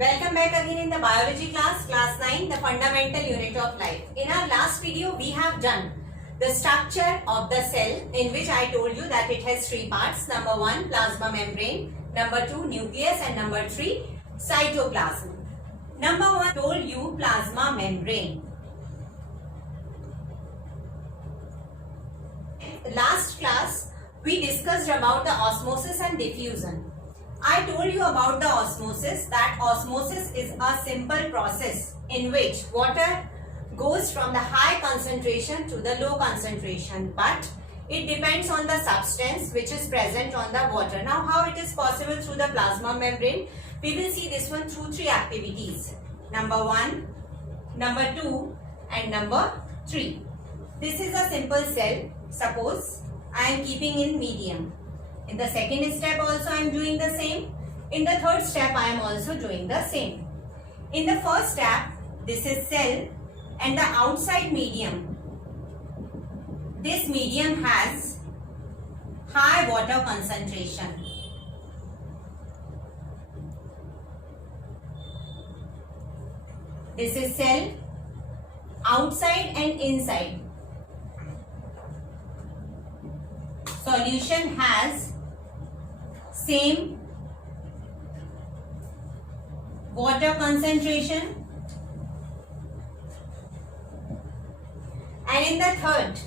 Welcome back again in the biology class, class 9, the fundamental unit of life. In our last video, we have done the structure of the cell, in which I told you that it has three parts. Number 1, plasma membrane. Number 2, nucleus. And number 3, cytoplasm. Number 1 told you plasma membrane. Last class, we discussed about the osmosis and diffusion. I told you about the osmosis, that osmosis is a simple process in which water goes from the high concentration to the low concentration, but it depends on the substance which is present on the water. Now, how it is possible through the plasma membrane? We will see this one through three activities. Number 1, number 2 and number 3. This is a simple cell. Suppose I am keeping in medium. In the second step also I am doing the same. In the third step I am also doing the same. In the first step, this is cell and the outside medium. This medium has high water concentration. This is cell, outside and inside. Solution has same water concentration, and in the third,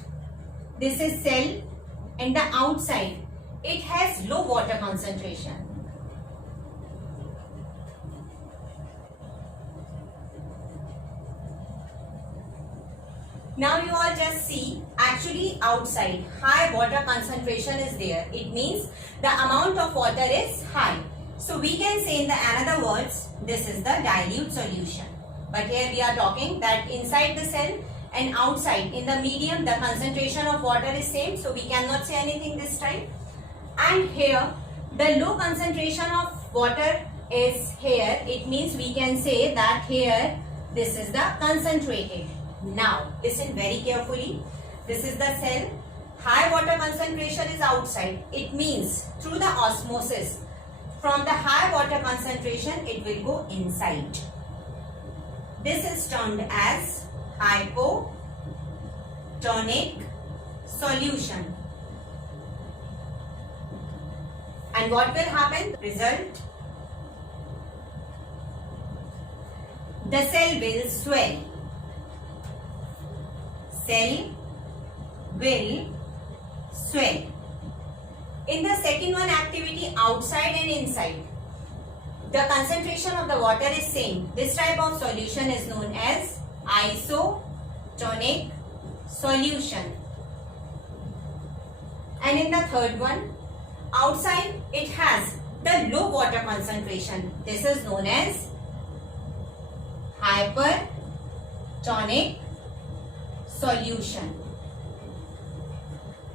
this is cell and the outside, it has low water concentration. Now you all just see, actually outside high water concentration is there. It means the amount of water is high. So we can say in the another words, this is the dilute solution. But here we are talking that inside the cell and outside in the medium the concentration of water is same. So we cannot say anything this time. And here the low concentration of water is here. It means we can say that here this is the concentrated. Now, listen very carefully. This is the cell. High water concentration is outside. It means through the osmosis, from the high water concentration, it will go inside. This is termed as hypotonic solution. And what will happen? Result, the cell will swell. Cell will swell. In the second one activity, outside and inside, the concentration of the water is same. This type of solution is known as isotonic solution. And in the third one, outside it has the low water concentration. This is known as hypertonic solution.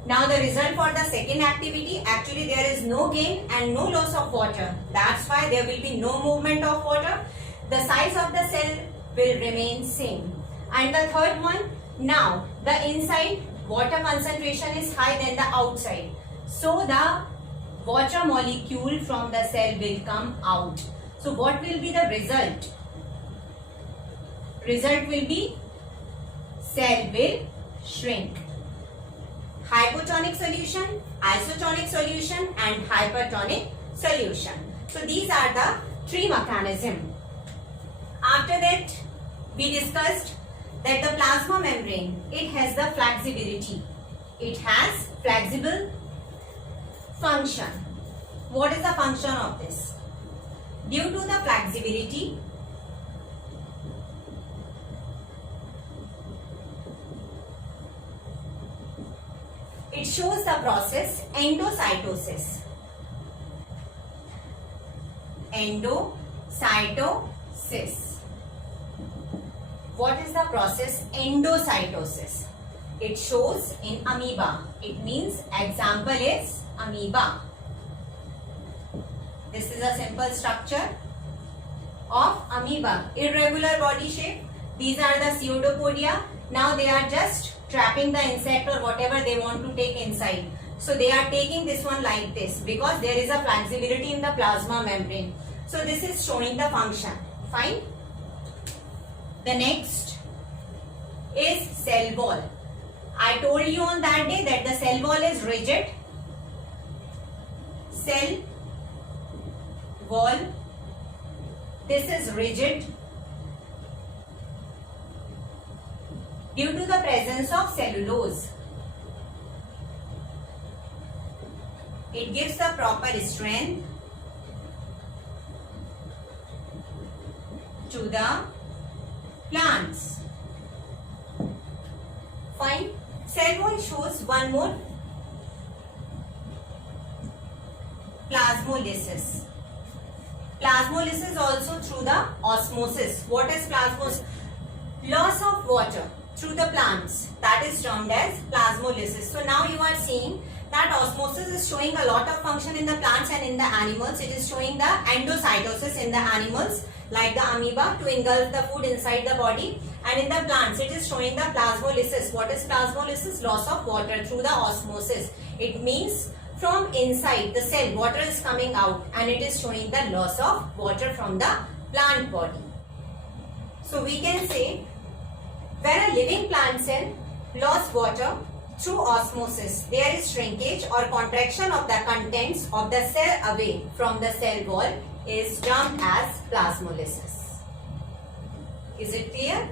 Now the result for the second activity, actually there is no gain and no loss of water. That's why there will be no movement of water. The size of the cell will remain same. And the third one, now the inside water concentration is high than the outside. So the water molecule from the cell will come out. So what will be the result? Result will be cell will shrink. Hypotonic solution, isotonic solution and hypertonic solution. So these are the three mechanisms. After that, we discussed that the plasma membrane, it has the flexibility. It has flexible function. What is the function of this? Due to the flexibility, it shows the process endocytosis. Endocytosis. What is the process endocytosis? It shows in amoeba. It means example is amoeba. This is a simple structure of amoeba. Irregular body shape. These are the pseudopodia. Now they are just trapping the insect or whatever they want to take inside. So they are taking this one like this because there is a flexibility in the plasma membrane. So this is showing the function. Fine. The next is cell wall. I told you on that day that the cell wall is rigid. Cell wall, this is rigid due to the presence of cellulose. It gives the proper strength to the plants. Fine. Cell wall shows one more, plasmolysis. Plasmolysis also through the osmosis. What is plasmolysis? Loss of water through the plants, that is termed as plasmolysis. So now you are seeing that osmosis is showing a lot of function in the plants and in the animals. It is showing the endocytosis in the animals like the amoeba to engulf the food inside the body, and in the plants it is showing the plasmolysis. What is plasmolysis? Loss of water through the osmosis. It means from inside the cell water is coming out and it is showing the loss of water from the plant body. So we can say when a living plant cell lost water through osmosis, there is shrinkage or contraction of the contents of the cell away from the cell wall is termed as plasmolysis. Is it clear?